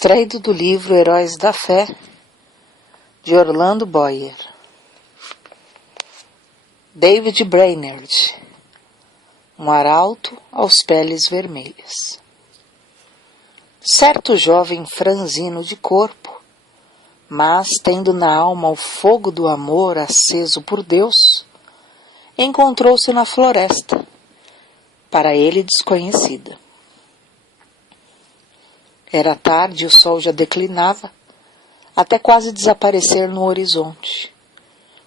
Extraído do livro Heróis da Fé, de Orlando Boyer. David Brainerd, um arauto aos peles vermelhas. Certo jovem franzino de corpo, mas tendo na alma o fogo do amor aceso por Deus, encontrou-se na floresta, para ele desconhecida. Era tarde e o sol já declinava, até quase desaparecer no horizonte,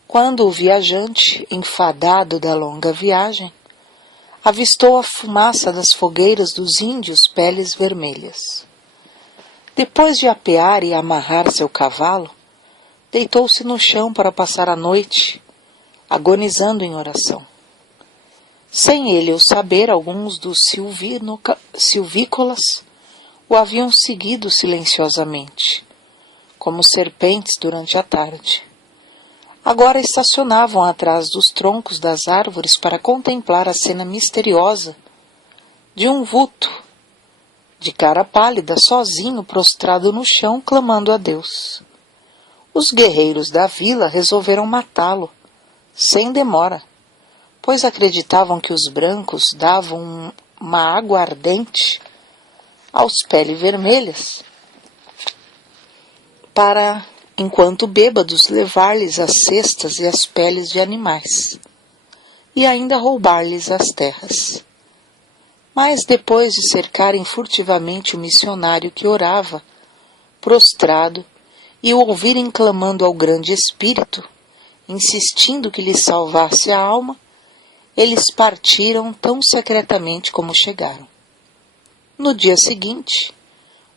quando o viajante, enfadado da longa viagem, avistou a fumaça das fogueiras dos índios peles vermelhas. Depois de apear e amarrar seu cavalo, deitou-se no chão para passar a noite, agonizando em oração. Sem ele o saber, alguns dos silvícolas o haviam seguido silenciosamente, como serpentes durante a tarde. Agora estacionavam atrás dos troncos das árvores para contemplar a cena misteriosa de um vulto, de cara pálida, sozinho, prostrado no chão, clamando a Deus. Os guerreiros da vila resolveram matá-lo, sem demora, pois acreditavam que os brancos davam uma água ardente aos peles vermelhas, para, enquanto bêbados, levar-lhes as cestas e as peles de animais, e ainda roubar-lhes as terras. Mas depois de cercarem furtivamente o missionário que orava, prostrado, e o ouvirem clamando ao grande Espírito, insistindo que lhe salvasse a alma, eles partiram tão secretamente como chegaram. No dia seguinte,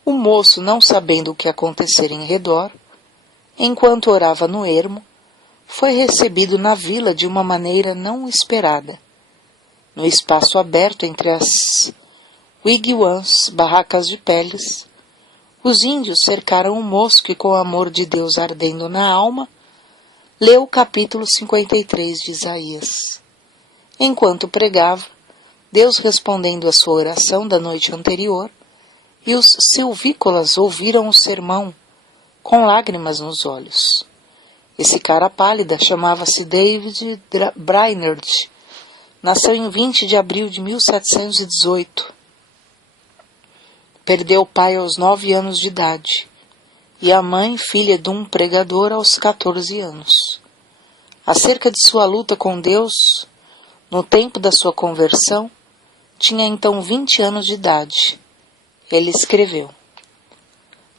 o moço, não sabendo o que acontecera em redor, enquanto orava no ermo, foi recebido na vila de uma maneira não esperada. No espaço aberto entre as wigwams, barracas de peles, os índios cercaram o moço que, com o amor de Deus ardendo na alma, leu o capítulo 53 de Isaías. Enquanto pregava, Deus respondendo à sua oração da noite anterior, e os silvícolas ouviram o sermão, com lágrimas nos olhos. Esse cara pálida chamava-se David Brainerd, nasceu em 20 de abril de 1718. Perdeu o pai aos 9 anos de idade, e a mãe, filha de um pregador, aos 14 anos. Acerca de sua luta com Deus, no tempo da sua conversão, tinha então 20 anos de idade. Ele escreveu: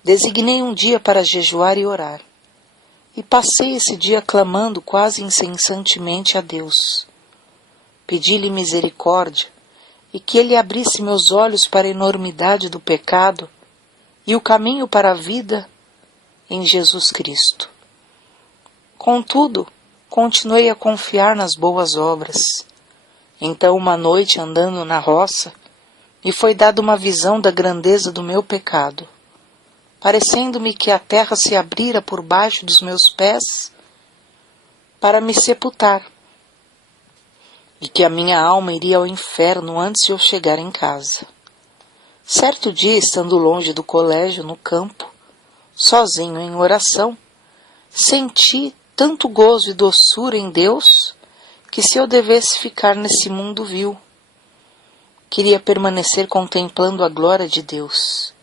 Designei um dia para jejuar e orar, e passei esse dia clamando quase incessantemente a Deus. Pedi-lhe misericórdia e que ele abrisse meus olhos para a enormidade do pecado e o caminho para a vida em Jesus Cristo. Contudo, continuei a confiar nas boas obras. Então, uma noite, andando na roça, me foi dada uma visão da grandeza do meu pecado, parecendo-me que a terra se abrira por baixo dos meus pés para me sepultar, e que a minha alma iria ao inferno antes de eu chegar em casa. Certo dia, estando longe do colégio, no campo, sozinho em oração, senti tanto gozo e doçura em Deus, que se eu devesse ficar nesse mundo vil, queria permanecer contemplando a glória de Deus.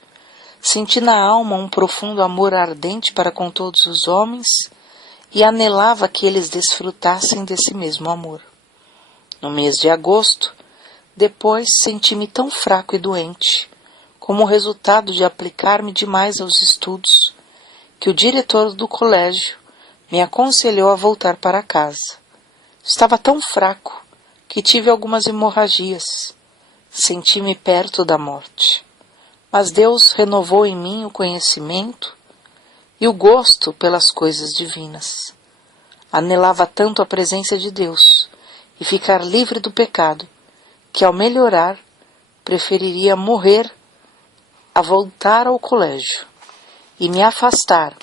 Senti na alma um profundo amor ardente para com todos os homens e anelava que eles desfrutassem desse mesmo amor. No mês de agosto, depois senti-me tão fraco e doente, como resultado de aplicar-me demais aos estudos, que o diretor do colégio me aconselhou a voltar para casa. Estava tão fraco que tive algumas hemorragias. Senti-me perto da morte. Mas Deus renovou em mim o conhecimento e o gosto pelas coisas divinas. Anelava tanto a presença de Deus e ficar livre do pecado, que ao melhorar, preferiria morrer a voltar ao colégio e me afastar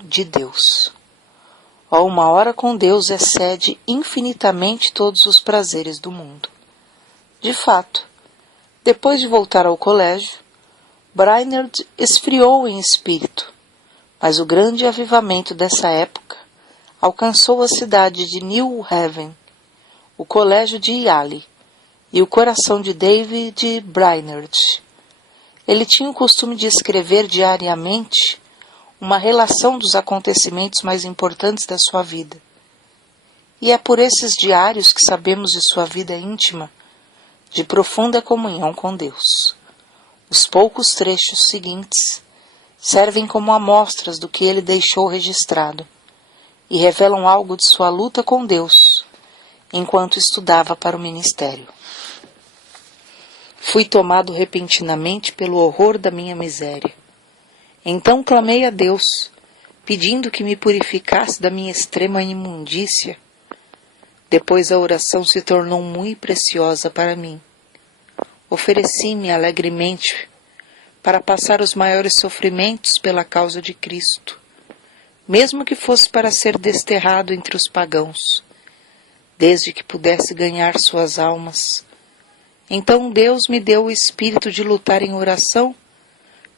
de Deus. Uma hora com Deus excede infinitamente todos os prazeres do mundo. De fato, depois de voltar ao colégio, Brainerd esfriou em espírito, mas o grande avivamento dessa época alcançou a cidade de New Haven, o colégio de Yale e o coração de David Brainerd. Ele tinha o costume de escrever diariamente uma relação dos acontecimentos mais importantes da sua vida. E é por esses diários que sabemos de sua vida íntima, de profunda comunhão com Deus. Os poucos trechos seguintes servem como amostras do que ele deixou registrado e revelam algo de sua luta com Deus enquanto estudava para o ministério. Fui tomado repentinamente pelo horror da minha miséria. Então clamei a Deus, pedindo que me purificasse da minha extrema imundícia. Depois a oração se tornou muito preciosa para mim. Ofereci-me alegremente para passar os maiores sofrimentos pela causa de Cristo, mesmo que fosse para ser desterrado entre os pagãos, desde que pudesse ganhar suas almas. Então Deus me deu o espírito de lutar em oração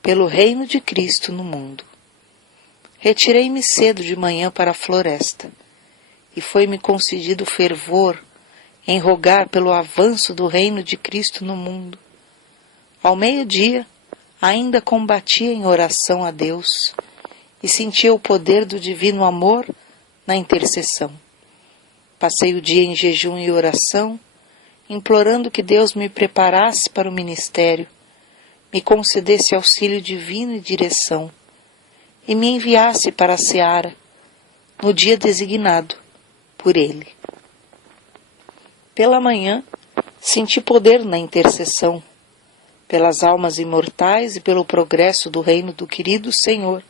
pelo reino de Cristo no mundo. Retirei-me cedo de manhã para a floresta, e foi-me concedido fervor em rogar pelo avanço do reino de Cristo no mundo. Ao meio-dia, ainda combatia em oração a Deus e sentia o poder do divino amor na intercessão. Passei o dia em jejum e oração, implorando que Deus me preparasse para o ministério, me concedesse auxílio divino e direção, e me enviasse para a seara, no dia designado por Ele. Pela manhã, senti poder na intercessão, pelas almas imortais e pelo progresso do reino do querido Senhor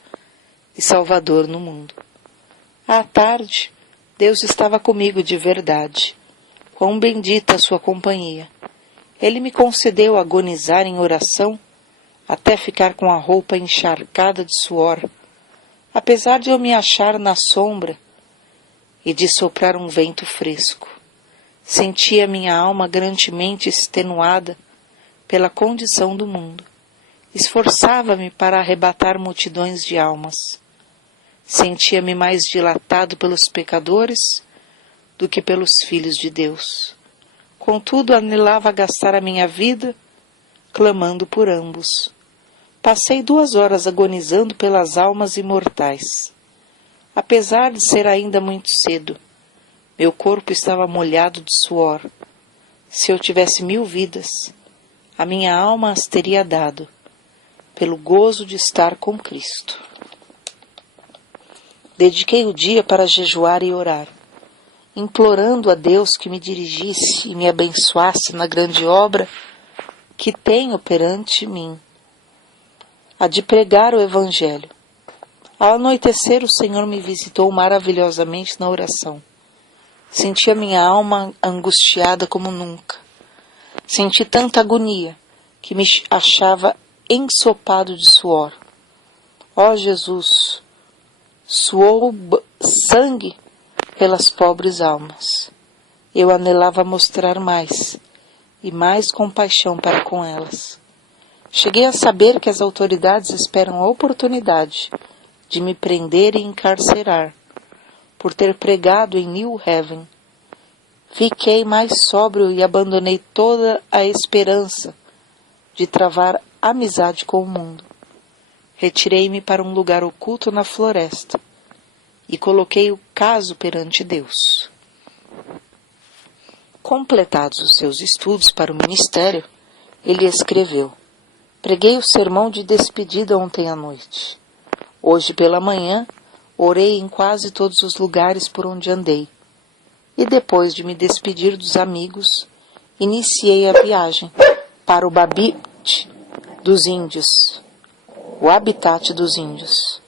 e Salvador no mundo. À tarde, Deus estava comigo de verdade. Quão bendita a sua companhia! Ele me concedeu agonizar em oração até ficar com a roupa encharcada de suor, apesar de eu me achar na sombra e de soprar um vento fresco. Sentia minha alma grandemente extenuada pela condição do mundo. Esforçava-me para arrebatar multidões de almas. Sentia-me mais dilatado pelos pecadores do que pelos filhos de Deus. Contudo, anelava gastar a minha vida clamando por ambos. Passei 2 horas agonizando pelas almas imortais. Apesar de ser ainda muito cedo, meu corpo estava molhado de suor. Se eu tivesse 1000 vidas, a minha alma as teria dado, pelo gozo de estar com Cristo. Dediquei o dia para jejuar e orar, implorando a Deus que me dirigisse e me abençoasse na grande obra que tenho perante mim, a de pregar o Evangelho. Ao anoitecer, o Senhor me visitou maravilhosamente na oração. Senti a minha alma angustiada como nunca. Senti tanta agonia que me achava ensopado de suor. Ó Jesus, suou sangue pelas pobres almas. Eu anelava mostrar mais e mais compaixão para com elas. Cheguei a saber que as autoridades esperam a oportunidade de me prender e encarcerar, por ter pregado em New Haven. Fiquei mais sóbrio e abandonei toda a esperança de travar amizade com o mundo. Retirei-me para um lugar oculto na floresta e coloquei o caso perante Deus. Completados os seus estudos para o ministério, ele escreveu: preguei o sermão de despedida ontem à noite. Hoje pela manhã, orei em quase todos os lugares por onde andei. E depois de me despedir dos amigos, iniciei a viagem para o Babit dos Índios, o habitat dos índios.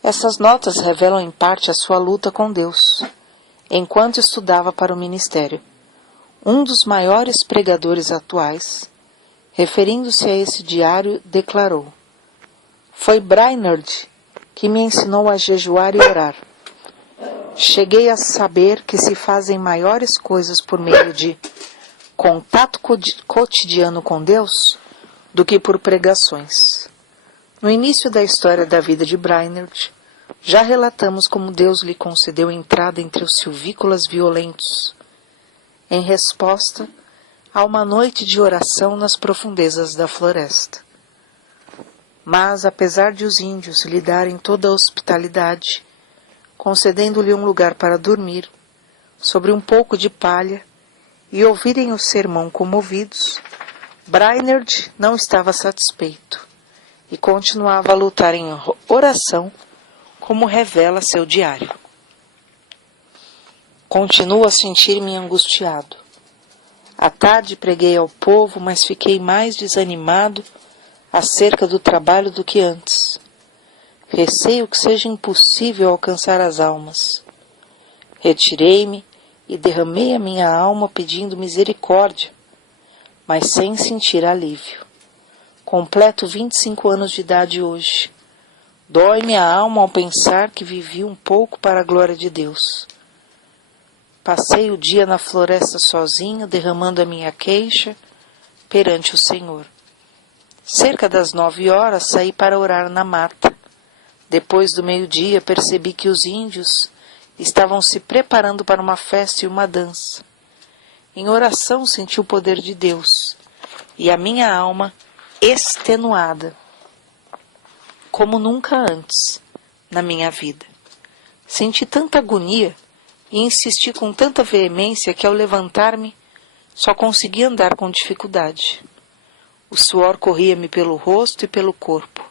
Essas notas revelam em parte a sua luta com Deus, enquanto estudava para o ministério. Um dos maiores pregadores atuais, referindo-se a esse diário, declarou: foi Brainerd que me ensinou a jejuar e orar. Cheguei a saber que se fazem maiores coisas por meio de contato cotidiano com Deus do que por pregações. No início da história da vida de Brainerd, já relatamos como Deus lhe concedeu entrada entre os silvícolas violentos, em resposta a uma noite de oração nas profundezas da floresta. Mas, apesar de os índios lhe darem toda a hospitalidade, concedendo-lhe um lugar para dormir, sobre um pouco de palha, e ouvirem o sermão comovidos, Brainerd não estava satisfeito e continuava a lutar em oração, como revela seu diário. Continuo a sentir-me angustiado. À tarde preguei ao povo, mas fiquei mais desanimado acerca do trabalho do que antes. Receio que seja impossível alcançar as almas. Retirei-me e derramei a minha alma pedindo misericórdia, mas sem sentir alívio. Completo 25 anos de idade hoje. Dói-me a alma ao pensar que vivi um pouco para a glória de Deus. Passei o dia na floresta sozinho, derramando a minha queixa perante o Senhor. Cerca das 9 horas saí para orar na mata. Depois do meio-dia percebi que os índios estavam se preparando para uma festa e uma dança. Em oração senti o poder de Deus e a minha alma extenuada, como nunca antes na minha vida. Senti tanta agonia e insisti com tanta veemência que ao levantar-me só consegui andar com dificuldade. O suor corria-me pelo rosto e pelo corpo.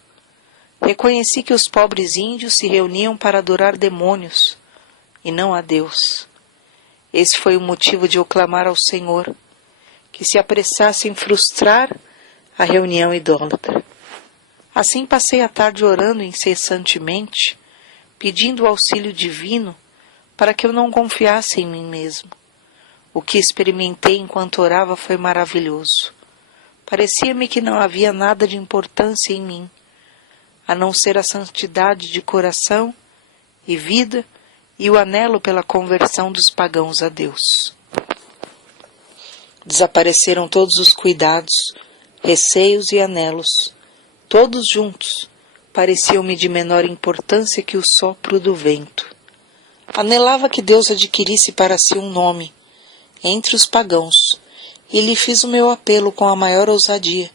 Reconheci que os pobres índios se reuniam para adorar demônios e não a Deus. Esse foi o motivo de eu clamar ao Senhor, que se apressasse em frustrar a reunião idólatra. Assim passei a tarde orando incessantemente, pedindo o auxílio divino para que eu não confiasse em mim mesmo. O que experimentei enquanto orava foi maravilhoso. Parecia-me que não havia nada de importância em mim, a não ser a santidade de coração e vida e o anelo pela conversão dos pagãos a Deus. Desapareceram todos os cuidados, receios e anelos. Todos juntos pareciam-me de menor importância que o sopro do vento. Anelava que Deus adquirisse para si um nome entre os pagãos, e lhe fiz o meu apelo com a maior ousadia,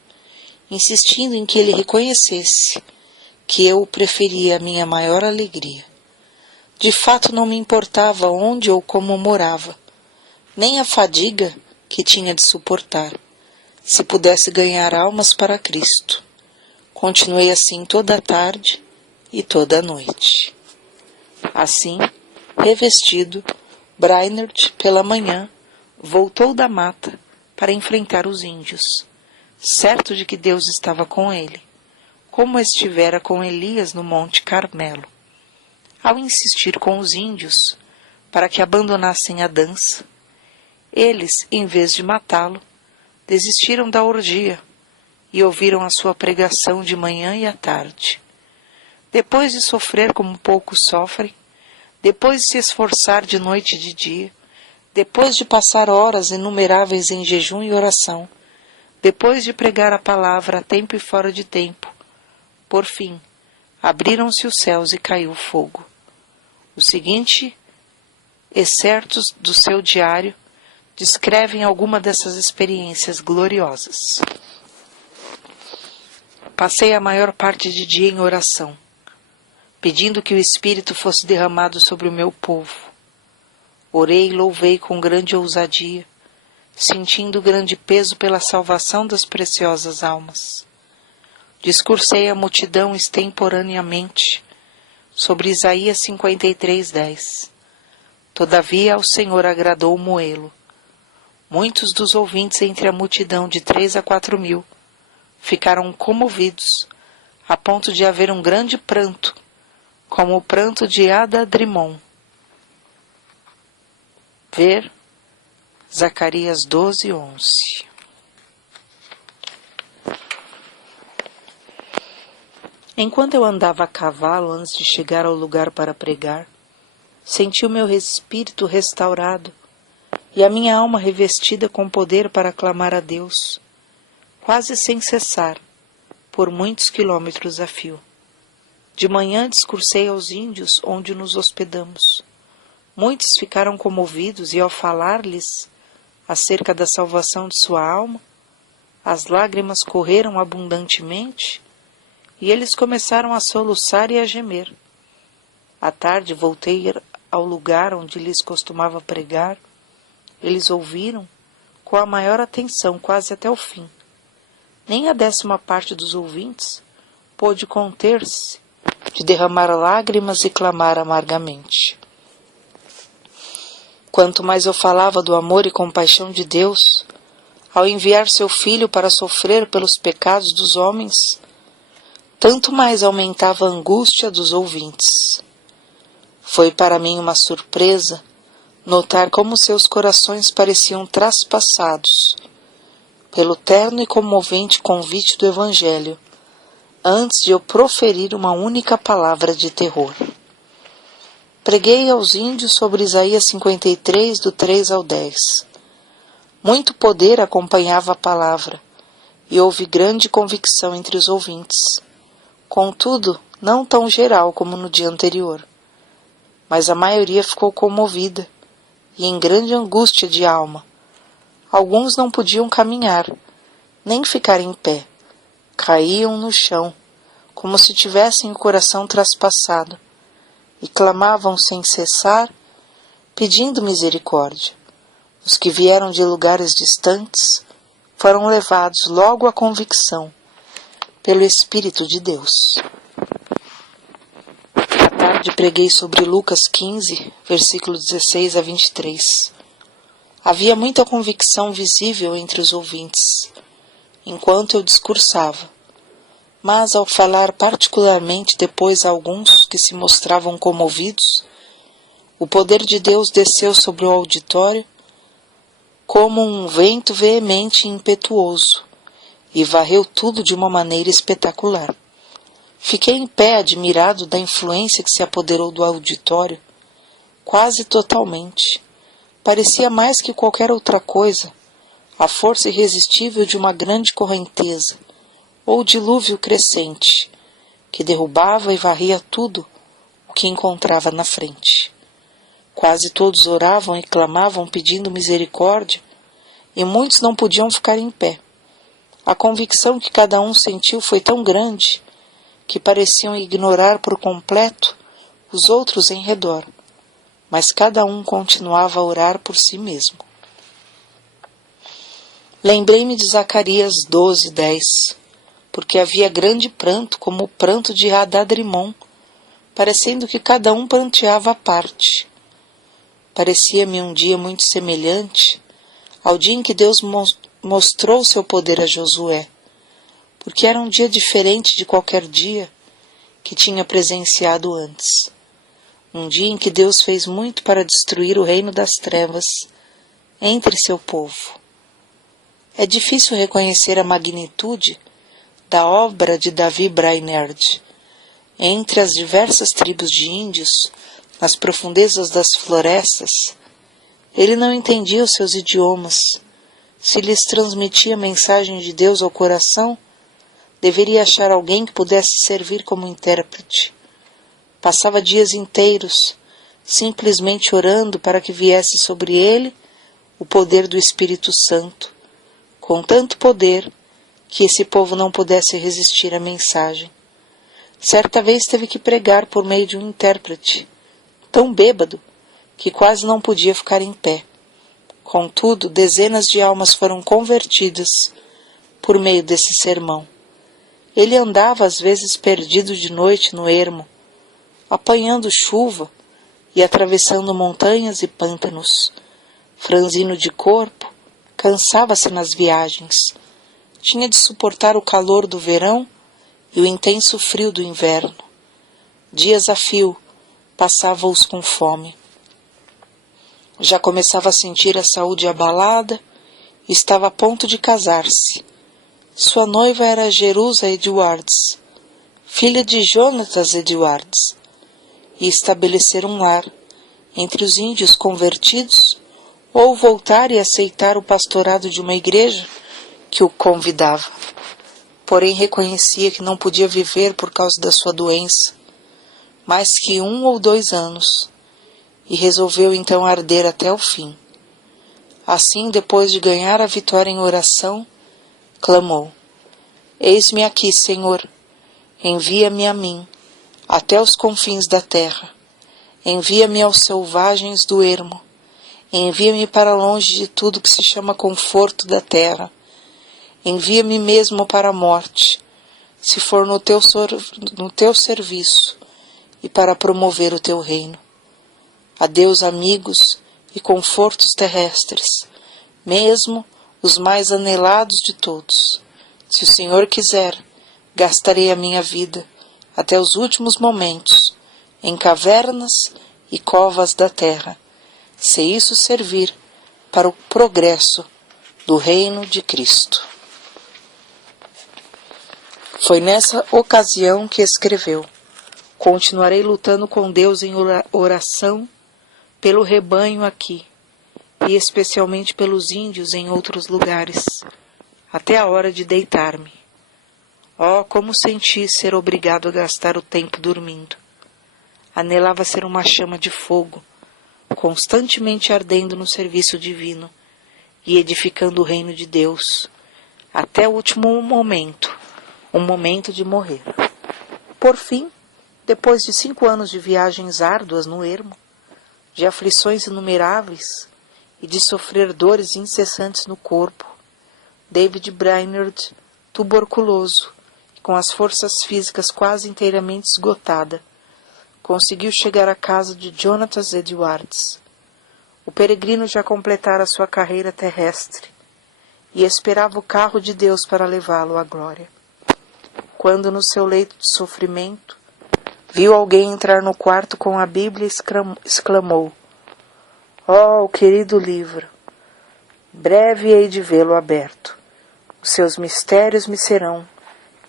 insistindo em que ele reconhecesse que eu o preferia à minha maior alegria. De fato não me importava onde ou como morava, nem a fadiga que tinha de suportar, se pudesse ganhar almas para Cristo. Continuei assim toda a tarde e toda a noite. Assim, revestido, Brainerd, pela manhã, voltou da mata para enfrentar os índios, certo de que Deus estava com ele, como estivera com Elias no Monte Carmelo. Ao insistir com os índios para que abandonassem a dança, eles, em vez de matá-lo, desistiram da orgia e ouviram a sua pregação de manhã e à tarde. Depois de sofrer como poucos sofrem, depois de se esforçar de noite e de dia, depois de passar horas inumeráveis em jejum e oração, depois de pregar a palavra a tempo e fora de tempo, por fim, abriram-se os céus e caiu fogo. O seguinte excertos do seu diário descrevem alguma dessas experiências gloriosas. Passei a maior parte de dia em oração, pedindo que o Espírito fosse derramado sobre o meu povo. Orei e louvei com grande ousadia, sentindo grande peso pela salvação das preciosas almas. Discursei à multidão extemporaneamente sobre Isaías 53:10. Todavia ao Senhor agradou moê-lo. Muitos dos ouvintes entre a multidão de 3 a 4 mil ficaram comovidos, a ponto de haver um grande pranto, como o pranto de Adadrimon. Ver Zacarias 12:11. Enquanto eu andava a cavalo antes de chegar ao lugar para pregar, senti o meu espírito restaurado e a minha alma revestida com poder para clamar a Deus, quase sem cessar, por muitos quilômetros a fio. De manhã discursei aos índios onde nos hospedamos. Muitos ficaram comovidos e, ao falar-lhes acerca da salvação de sua alma, as lágrimas correram abundantemente e eles começaram a soluçar e a gemer. À tarde voltei ao lugar onde lhes costumava pregar. Eles ouviram com a maior atenção, quase até o fim. Nem a 10ª parte dos ouvintes pôde conter-se de derramar lágrimas e clamar amargamente. Quanto mais eu falava do amor e compaixão de Deus, ao enviar seu Filho para sofrer pelos pecados dos homens, tanto mais aumentava a angústia dos ouvintes. Foi para mim uma surpresa notar como seus corações pareciam traspassados pelo terno e comovente convite do Evangelho, antes de eu proferir uma única palavra de terror. Preguei aos índios sobre Isaías 53, do 3 ao 10. Muito poder acompanhava a palavra, e houve grande convicção entre os ouvintes. Contudo, não tão geral como no dia anterior. Mas a maioria ficou comovida, e em grande angústia de alma. Alguns não podiam caminhar, nem ficar em pé. Caíam no chão, como se tivessem o coração traspassado, e clamavam sem cessar, pedindo misericórdia. Os que vieram de lugares distantes foram levados logo à convicção, pelo Espírito de Deus. À tarde preguei sobre Lucas 15, versículo 16 a 23. Havia muita convicção visível entre os ouvintes, enquanto eu discursava. Mas, ao falar particularmente depois a alguns que se mostravam comovidos, o poder de Deus desceu sobre o auditório como um vento veemente e impetuoso, e varreu tudo de uma maneira espetacular. Fiquei em pé admirado da influência que se apoderou do auditório, quase totalmente. Parecia mais que qualquer outra coisa a força irresistível de uma grande correnteza, ou dilúvio crescente, que derrubava e varria tudo o que encontrava na frente. Quase todos oravam e clamavam pedindo misericórdia, e muitos não podiam ficar em pé. A convicção que cada um sentiu foi tão grande que pareciam ignorar por completo os outros em redor, mas cada um continuava a orar por si mesmo. Lembrei-me de Zacarias 12, 10, porque havia grande pranto, como o pranto de Hadad-rimon, parecendo que cada um pranteava à parte. Parecia-me um dia muito semelhante ao dia em que Deus mostrou seu poder a Josué, porque era um dia diferente de qualquer dia que tinha presenciado antes. Um dia em que Deus fez muito para destruir o reino das trevas entre seu povo. É difícil reconhecer a magnitude da obra de Davi Brainerd. Entre as diversas tribos de índios, nas profundezas das florestas, ele não entendia os seus idiomas. Se lhes transmitia a mensagem de Deus ao coração, deveria achar alguém que pudesse servir como intérprete. Passava dias inteiros, simplesmente orando para que viesse sobre ele o poder do Espírito Santo, com tanto poder que esse povo não pudesse resistir à mensagem. Certa vez teve que pregar por meio de um intérprete, tão bêbado que quase não podia ficar em pé. Contudo, dezenas de almas foram convertidas por meio desse sermão. Ele andava às vezes perdido de noite no ermo, apanhando chuva e atravessando montanhas e pântanos. Franzino de corpo, cansava-se nas viagens. Tinha de suportar o calor do verão e o intenso frio do inverno. Dias a fio, passava-os com fome. Já começava a sentir a saúde abalada e estava a ponto de casar-se. Sua noiva era Jerusa Edwards, filha de Jonatas Edwards, e estabelecer um lar entre os índios convertidos, ou voltar e aceitar o pastorado de uma igreja que o convidava. Porém reconhecia que não podia viver por causa da sua doença mais que 1 ou 2 anos, e resolveu então arder até o fim. Assim, depois de ganhar a vitória em oração, clamou: Eis-me aqui, Senhor, envia-me a mim, até os confins da terra. Envia-me aos selvagens do ermo. Envia-me para longe de tudo que se chama conforto da terra. Envia-me mesmo para a morte, se for no teu serviço, e para promover o teu reino. Adeus, amigos e confortos terrestres, mesmo os mais anelados de todos. Se o Senhor quiser, gastarei a minha vida até os últimos momentos em cavernas e covas da terra, se isso servir para o progresso do reino de Cristo. Foi nessa ocasião que escreveu: Continuarei lutando com Deus em oração pelo rebanho aqui, e especialmente pelos índios em outros lugares, até a hora de deitar-me. Oh, como senti ser obrigado a gastar o tempo dormindo. Anelava ser uma chama de fogo, constantemente ardendo no serviço divino e edificando o reino de Deus, até o último momento, o momento de morrer. Por fim, depois de 5 anos de viagens árduas no ermo, de aflições inumeráveis e de sofrer dores incessantes no corpo, David Brainerd, tuberculoso, com as forças físicas quase inteiramente esgotadas, conseguiu chegar à casa de Jonathan Edwards. O peregrino já completara sua carreira terrestre e esperava o carro de Deus para levá-lo à glória. Quando, no seu leito de sofrimento, viu alguém entrar no quarto com a Bíblia e exclamou: Oh, o querido livro! Breve hei de vê-lo aberto. Os seus mistérios me serão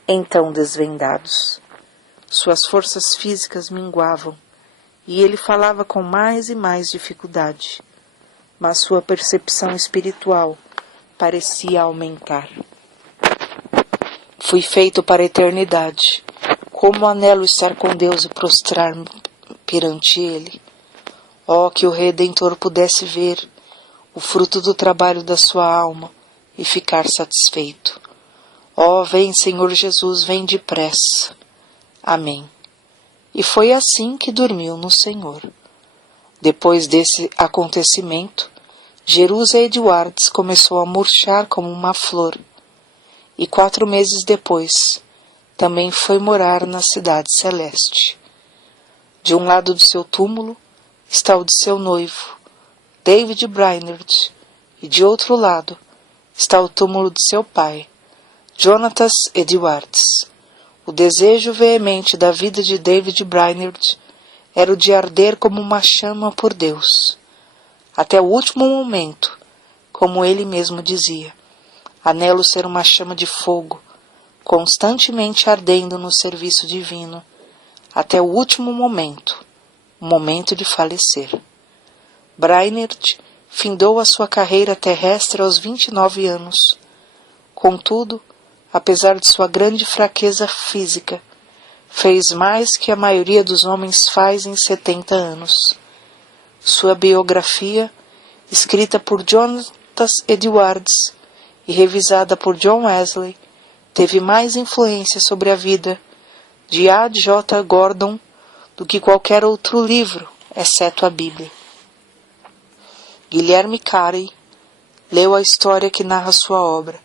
então desvendados. Suas forças físicas minguavam, e ele falava com mais e mais dificuldade, mas sua percepção espiritual parecia aumentar. Fui feito para a eternidade. Como anelo estar com Deus e prostrar-me perante Ele. Oh, que o Redentor pudesse ver o fruto do trabalho da sua alma e ficar satisfeito. Oh, vem, Senhor Jesus, vem depressa. Amém. E foi assim que dormiu no Senhor. Depois desse acontecimento, Jerusa Edwards começou a murchar como uma flor, e 4 meses depois, também foi morar na cidade celeste. De um lado do seu túmulo está o de seu noivo, David Brainerd, e de outro lado está o túmulo de seu pai, Jonathan Edwards. O desejo veemente da vida de David Brainerd era o de arder como uma chama por Deus, até o último momento, como ele mesmo dizia. Anelo ser uma chama de fogo, constantemente ardendo no serviço divino, até o último momento, o momento de falecer. Brainerd findou a sua carreira terrestre aos 29 anos. Contudo, apesar de sua grande fraqueza física, fez mais que a maioria dos homens faz em 70 anos. Sua biografia, escrita por Jonathan Edwards e revisada por John Wesley, teve mais influência sobre a vida de A. J. Gordon do que qualquer outro livro, exceto a Bíblia. Guilherme Carey leu a história que narra sua obra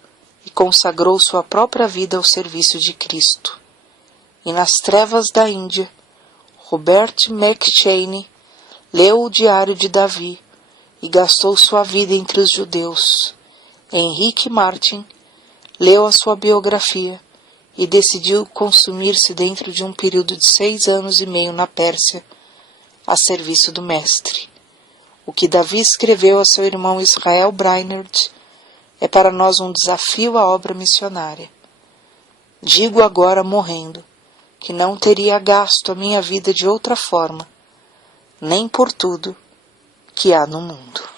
e consagrou sua própria vida ao serviço de Cristo. E nas trevas da Índia, Robert McCheyne leu o Diário de Davi e gastou sua vida entre os judeus. Henrique Martin leu a sua biografia e decidiu consumir-se dentro de um período de 6 anos e meio na Pérsia, a serviço do Mestre. O que Davi escreveu a seu irmão Israel Brainerd é para nós um desafio à obra missionária. Digo agora, morrendo, que não teria gasto a minha vida de outra forma, nem por tudo que há no mundo.